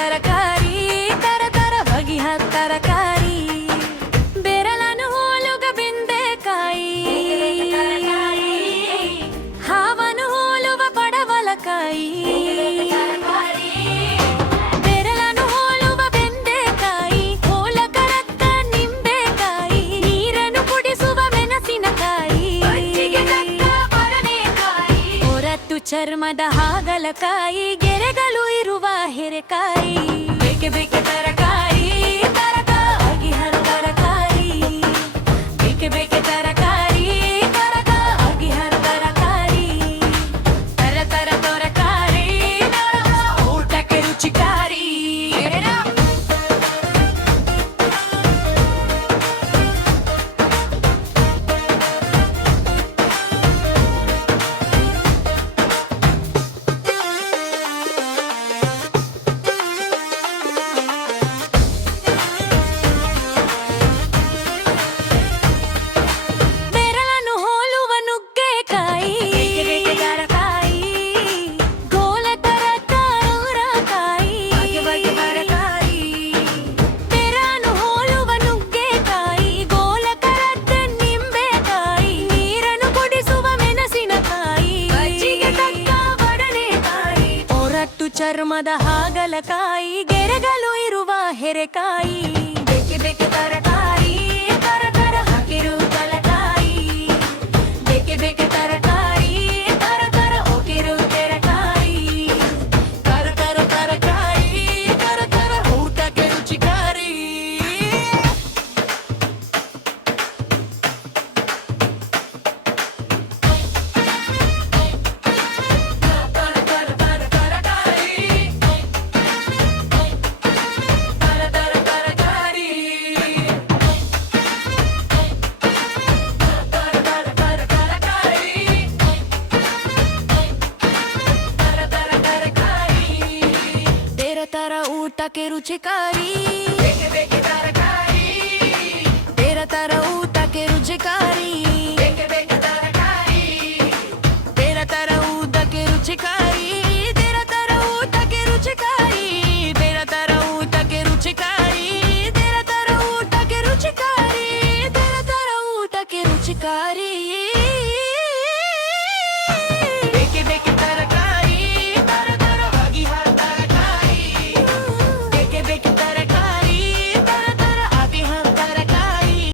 ತರಕಾರಿ ತರ ತರ ಬಗೆಯ ತರಕಾರಿ ಬೆರಳನ್ನು ಹೋಲುಗ ಬೆಂಡೆಕಾಯಿ ಹಾವನ್ನು ಹೋಲುವ ಪಡವಲಕಾಯಿ ಬೆರಳನ್ನು ಹೋಲುವ ಬೆಂಡೆಕಾಯಿ ಹೋಲಕರಕ್ಕ ನಿಂಬೆಕಾಯಿ ನೀರನ್ನು ಕುಡಿಸುವ ಮೆಣಸಿನಕಾಯಿ ಹೊರತು ಚರ್ಮದ ಹಾಗಲಕಾಯಿ ಗೆರೆಗಳು ಇರುವ ಹೆರೆಕಾಯಿ ಬೇಕೆ ಬೇಕೆ ತರಕಾರಿ ತರಕ ಅಗಿಹರ ತರಕಾರಿ ಬೇಕೆ ಬೇಕೆ ತರಕಾರಿ ತರಕ ಅಗಿಹರ ತರಕಾರಿ ತರ ತರ ತರಕಾರಿ ಊಟಕ್ಕೆ ರುಚಿಕಾರಿ ಬೆರಳನ್ನು ಹೋಲುವ ನುಗ್ಗೆಕಾಯಿ ತರಕಾರಿ ಗೋಲ ತರ ತರಕಾರಿ ಬೆರಳನ್ನು ಹೋಲುವ ನುಗ್ಗೆಕಾಯಿ ಗೋಲ ಕರದ ನಿಂಬೆಕಾಯಿ ನೀರನ್ನು ಕುಡಿಸುವ ಮೆಣಸಿನಕಾಯಿ ಬಡನೆಕಾಯಿ ಹೊರಟ್ಟು ಚರ್ಮದ ಹಾಗಲಕಾಯಿ ಗೆರೆಗಳು ಇರುವ ಹೆರೆಕಾಯಿ ಬೇಕೆ ಬೇಕೆ ತರಕಾರಿ ತರ ತರ ಹಸಿರು ತಲಕಾಯಿ ಬೇಕೆ ಬೇಕೆ ತರಕಾರಿ ತರ ತರ ಹೋಗಿರು ತರಕಾರಿ ತರ ತರ ತರಕಾರಿ ತರ ತರ ಊಟಕ್ಕೆ ರುಚಿಕಾರಿ तेरा तारा ಊಟಕ್ಕೆ ರುಚಿಕಾರಿ ಬೇಕೆ ಬೇಕೆ ತರಕಾರಿ तेरा तारा ಊಟ